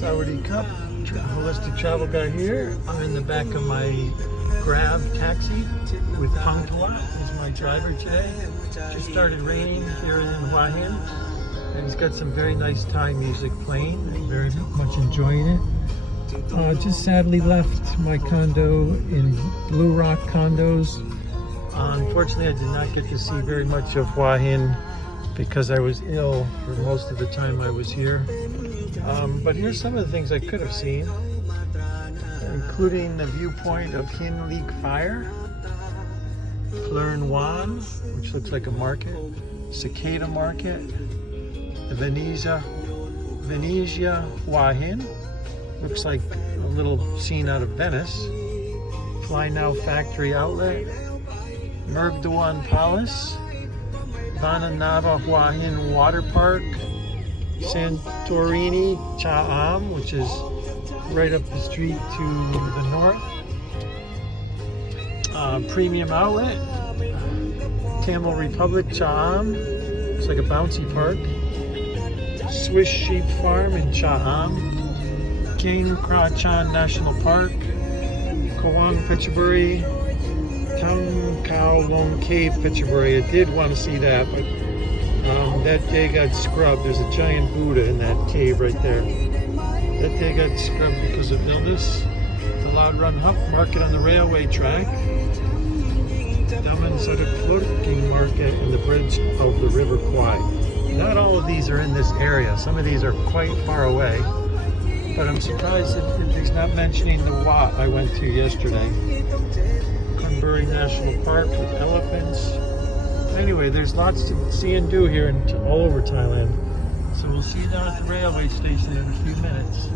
Saudi Cup, holistic travel guy here. I'm in the back of my Grab taxi with Pangtala. He's my driver today. Just started raining here in Hua Hin, and he's got some very nice Thai music playing. Very much enjoying it. Just sadly left my condo in Blue Rock Condos. Unfortunately, I did not get to see very much of Hua Hin because I was ill for most of the time I was here. But here's some of the things I could have seen, including the viewpoint of Hin Leek Fire, Plern Wan, which looks like a market, Cicada Market, the Venezia Hua Hin, looks like a little scene out of Venice, Fly Now Factory Outlet, Mergdawan Palace, Vananava Hua Hin Water Park, Santorini Cha Am, which is right up the street to the north, Premium Outlet, Tamil Republic Cha Am, it's like a bouncy park, Swiss Sheep Farm in Cha Am, King Krachan National Park, Kawang Phetchaburi, Tung Khao Long Cave Phetchaburi. I did want to see that, but that day got scrubbed. There's a giant Buddha in that cave right there. That day got scrubbed because of illness. The Loud Run Hump Market on the railway track, Daman Sadak Floating Market, and the bridge of the River Kwai. Not all of these are in this area. Some of these are quite far away. But I'm surprised that he's not mentioning the Wat I went to yesterday. Kunburi National Park with elephants. Anyway, there's lots to see and do here all over Thailand. So we'll see you down at the railway station in a few minutes.